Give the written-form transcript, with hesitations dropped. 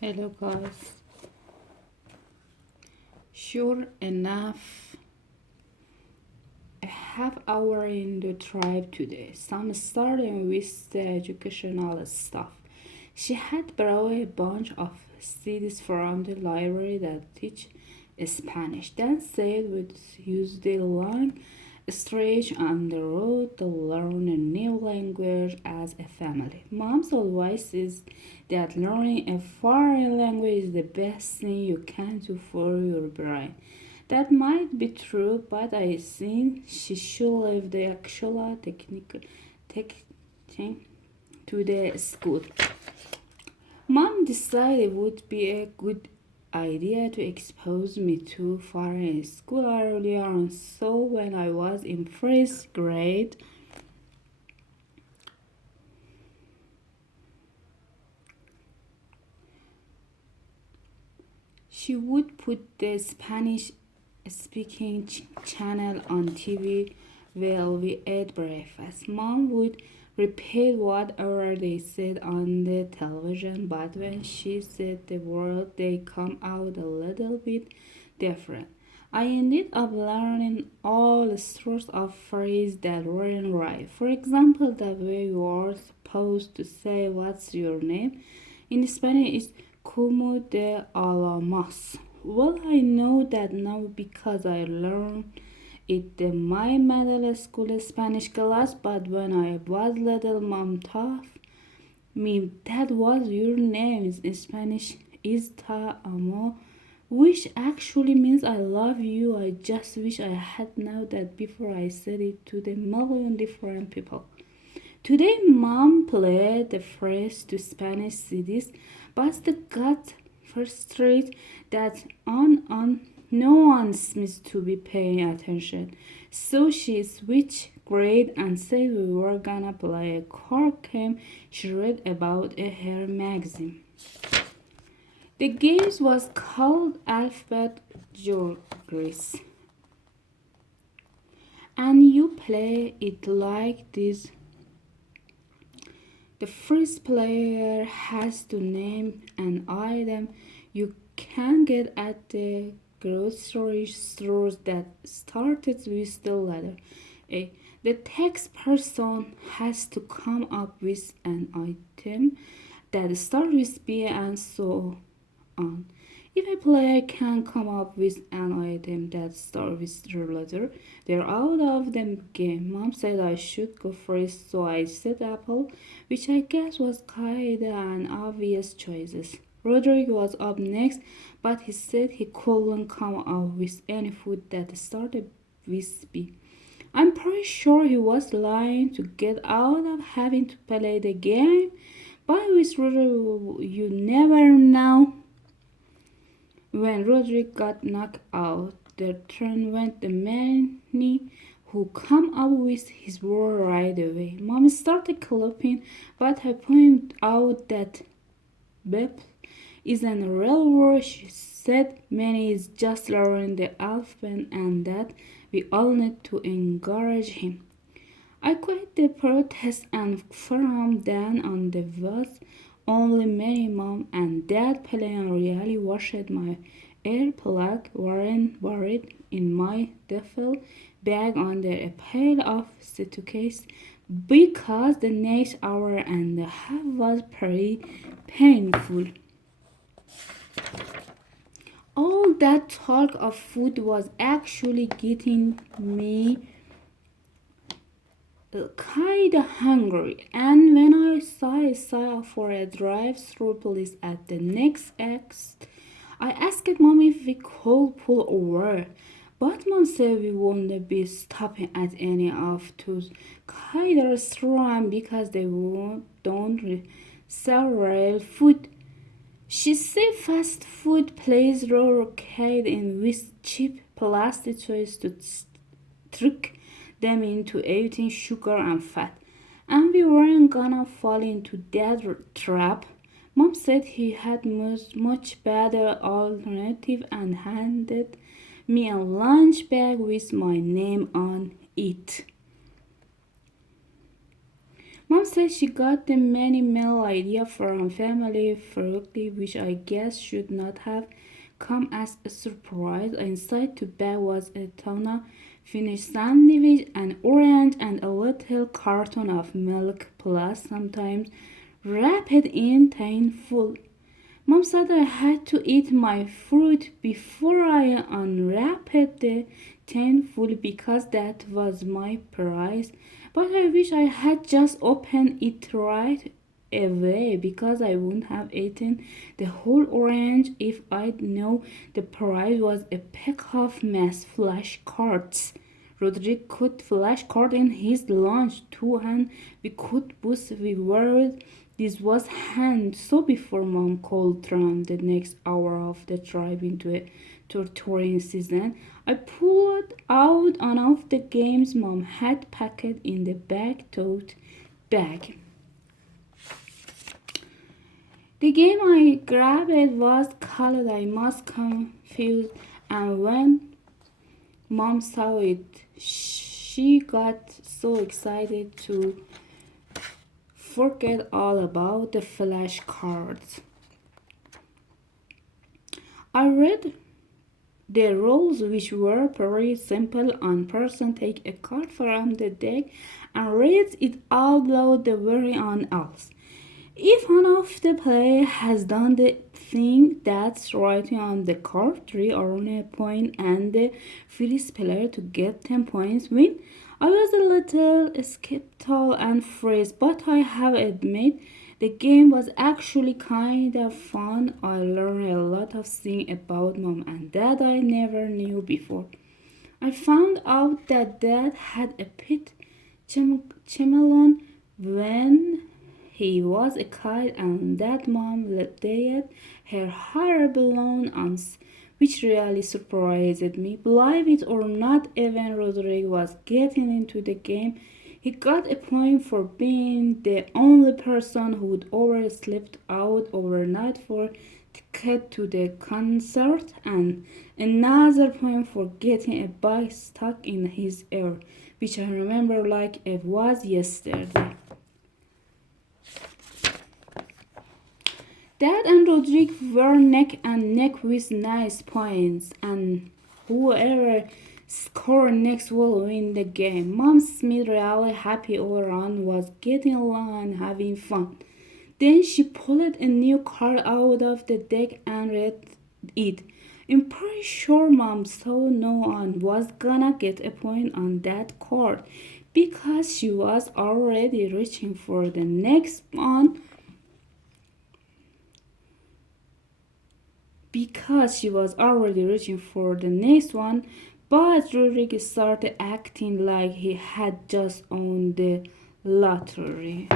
Hello guys. Sure enough, a half hour in the tribe today. Some starting with the educational stuff. She had brought a bunch of CDs from the library that teach Spanish. Then said we'd use the long stretch on the road to learn a new language as a family. Mom's advice is that learning a foreign language is the best thing you can do for your brain. That might be true, but I think she should leave the actual technical tech thing to the school. Mom decided it would be a good idea to expose me to foreign school earlier on. So when I was in first grade, she would put the Spanish speaking channel on TV while we ate breakfast. Mom would repeat whatever they said on the television, but when she said the word, they come out a little bit different. I ended up learning all sorts of phrases that weren't right. For example, the way you are supposed to say "What's your name?" in Spanish is "Como te llamas?" Well, I know that now because I learned it in my middle school Spanish class, but when I was little, mom taught me that was your name in Spanish is ta amo, which actually means I love you. I just wish I had known that before I said it to the million different people. Today, mom played the phrase to Spanish CDs, but the got frustrated that on no one seems to be paying attention. So she switched grade and said we were gonna play a card game she read about in her magazine. The game was called Alphabet Geographs, and you play it like this. The first player has to name an item you can get at the grocery stores that started with the letter A. The text person has to come up with an item that starts with B and so on. If a player can come up with an item that starts with the letter, they're out of the game. Mom said I should go first, so I said apple, which I guess was kinda an obvious choice. Roderick was up next, but he said he couldn't come up with any food that started with B. I'm pretty sure he was lying to get out of having to play the game, but with Roderick, you never know. When Roderick got knocked out, the turn went the many who come up with his word right away. Mom started clapping, but I pointed out that Bep isn't a real word. She said many is just learning the alphabet and that we all need to encourage him. I quit the protest and from then on there was only me, mom, and dad playing really washed my air plug weren't buried in my duffel bag under a pile of suitcase because the next hour and a half was pretty painful. All that talk of food was actually getting me kinda hungry, and when I saw a sign for a drive-through place at the next exit, I asked mom if we could pull over. But mom said we won't be stopping at any of those kind of restaurants because they don't sell real food. She said fast food places rocket in with cheap plastic toys to trick them into eating sugar and fat. And we weren't gonna fall into that trap. Mom said he had much better alternative and handed me a lunch bag with my name on it. Mom says she got the many meal idea from family frequently, which I guess should not have come as a surprise. Inside the bag was a tuna fish sandwich, an orange, and a little carton of milk, plus sometimes wrapped in tin foil. Mom said I had to eat my fruit before I unwrapped the tin foil because that was my prize. But I wish I had just opened it right away because I wouldn't have eaten the whole orange if I'd known the prize was a pack of mass flashcards. Roderick could flashcard in his lunch too, and we could boost we worried this was hand. So before Mom called from the next hour of the drive into a torturing season, I pulled out one of the games Mom had packed in the back tote bag. The game I grabbed was called I Must Confuse, and when Mom saw it, she got so excited to forget all about the flashcards. I read the rules, which were pretty simple. One person take a card from the deck and reads it out loud the very on else. If one of the player has done the thing that's writing on the card, 3 earn a point, and the first player to get 10 points win. I was a little skeptical and freeze, but I have admit the game was actually kind of fun. I learned a lot of things about Mom and Dad I never knew before. I found out that Dad had a pet chameleon when he was a kid, and that Mom dyed her hair balloon on, which really surprised me. Believe it or not, even Rodrigo was getting into the game. He got a point for being the only person who'd ever slipped out overnight for ticket to the concert, and another point for getting a bug stuck in his ear, which I remember like it was yesterday. Dad and Rodrigo were neck and neck with nice points, and whoever scored next will win the game. Mom seemed really happy all around, was getting along and having fun. Then she pulled a new card out of the deck and read it. I'm pretty sure Mom saw no one was gonna get a point on that card because she was already reaching for the next one. But Rurik started acting like he had just won the lottery.